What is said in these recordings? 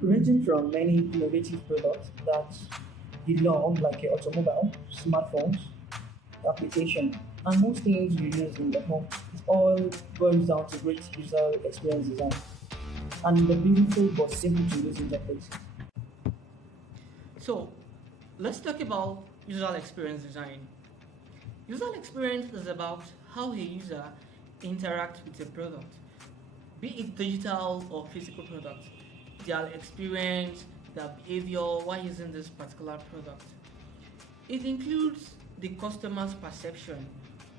ranging from many innovative products that you love, like your automobile, smartphones, application, and most things you use in the home. It all boils down to great user experience design and the beautiful but simple to use interface. So, let's talk about user experience design. User experience is about how a user interacts with a product, be it digital or physical product. Their experience, their behavior while using this particular product. It includes the customer's perception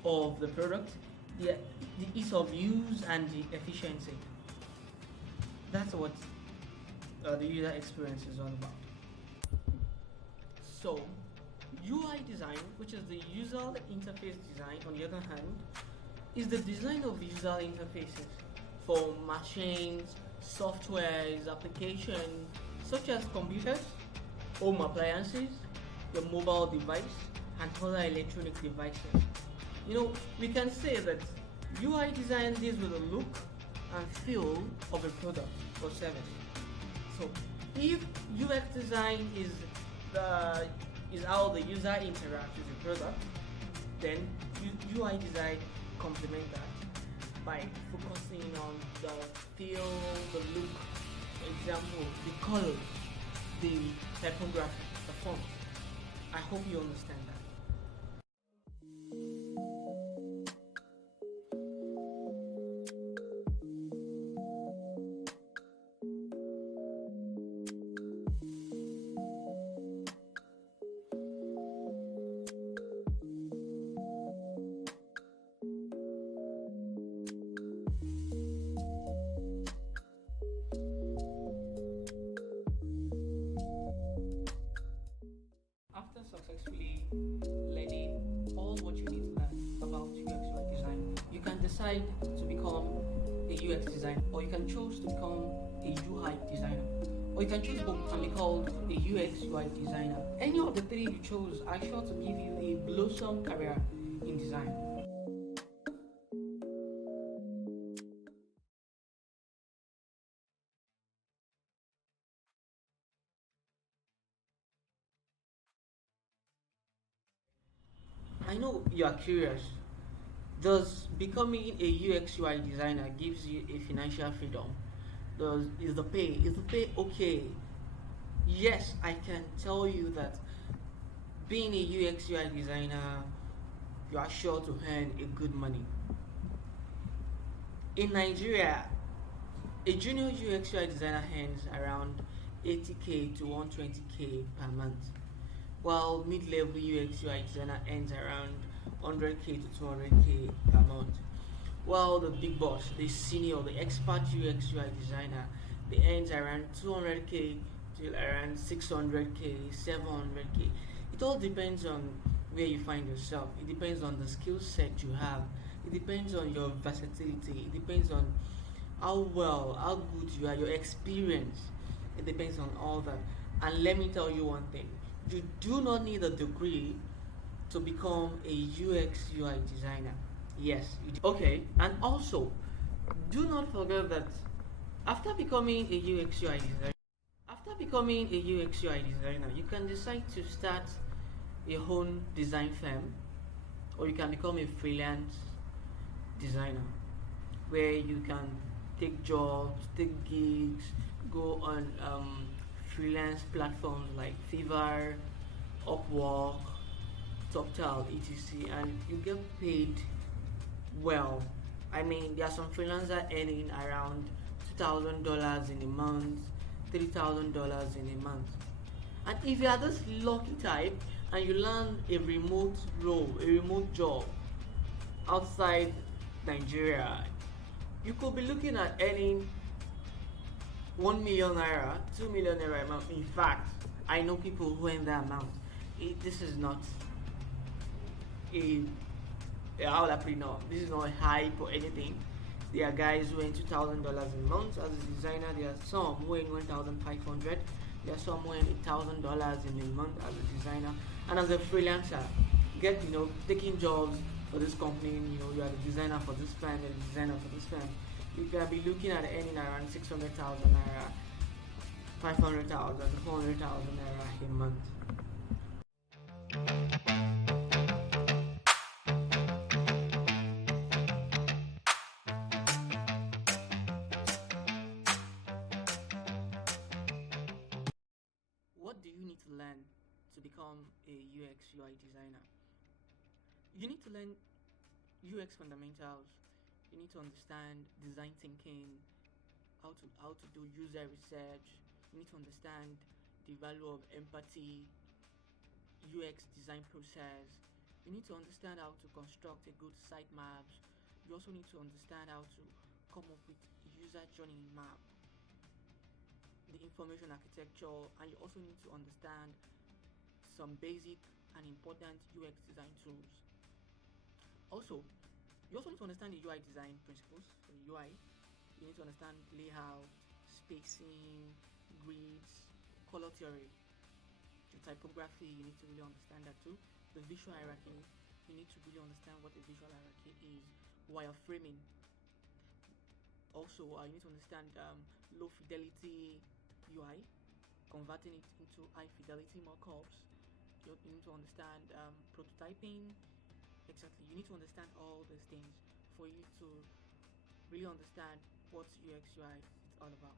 of the product, the, the ease of use, and the efficiency. That's what the user experience is all about. So, UI design, which is the user interface design, on the other hand, is the design of user interfaces for machines, softwares, applications such as computers, home appliances, your mobile device, and other electronic devices. We can say that UI design deals with the look and feel of a product or service. So, if UX design is how the user interacts with the product, then UI design complement that by focusing on the feel, the look, for example, the colors, the typography, the font. I hope you understand that. After successfully learning all what you need to learn about UX UI design, you can decide to become a UX designer, or you can choose to become a UI designer, or you can choose both and be called a UX UI designer. Any of the three you chose are sure to give you a blossom career in design. I know you are curious. Does becoming a UX UI designer gives you a financial freedom? Is the pay okay? Yes, I can tell you that being a UX UI designer, you are sure to earn a good money. In Nigeria, a junior UX UI designer earns around 80k to 120k per month, while mid-level UX UI designer earns around 100k to 200k per month. While the big boss, the senior, the expert UX UI designer, they earns around 200k to around 600k, 700k. It all depends on where you find yourself. It depends on the skill set you have. It depends on your versatility. It depends on how good you are, your experience. It depends on all that. And let me tell you one thing: you do not need a degree to become a UX UI designer. Yes, you do. Okay, and also do not forget that after becoming a UX UI designer, you can decide to start your own design firm, or you can become a freelance designer where you can take jobs, take gigs, go on freelance platforms like Fiverr, Upwork, TopTal, etc., and you get paid well. I mean, there are some freelancers earning around $2,000 in a month, $3,000 in a month. And if you are this lucky type and you land a remote role, a remote job outside Nigeria, you could be looking at earning 1 million naira, 2 million naira amount. In fact, I know people who earn that amount. This is not a, how would I put it now? This is not a hype or anything. There are guys who earn $2,000 a month as a designer. There are some who earn 1,500. There are some who earn $1,000 in a month as a designer. And as a freelancer, taking jobs for this company. You are the designer for this firm, you're the designer for this firm. You can be looking at earning around 600,000 naira 500,000, 400,000 naira a month. What do you need to learn to become a UX UI designer? You need to learn UX fundamentals. You need to understand design thinking, how to do user research. You need to understand the value of empathy, UX design process. You need to understand how to construct a good site maps. You also need to understand how to come up with user journey map, the information architecture, and you also need to understand some basic and important UX design tools. Also, you also need to understand the UI design principles for the UI. You need to understand layout, spacing, grids, color theory, the typography. You need to really understand that too. The visual hierarchy. You need to really understand what the visual hierarchy is. Wireframing. Also, you need to understand low fidelity UI, converting it into high fidelity mockups. You need to understand prototyping. Exactly. You need to understand all these things for you to really understand what UX UI is all about.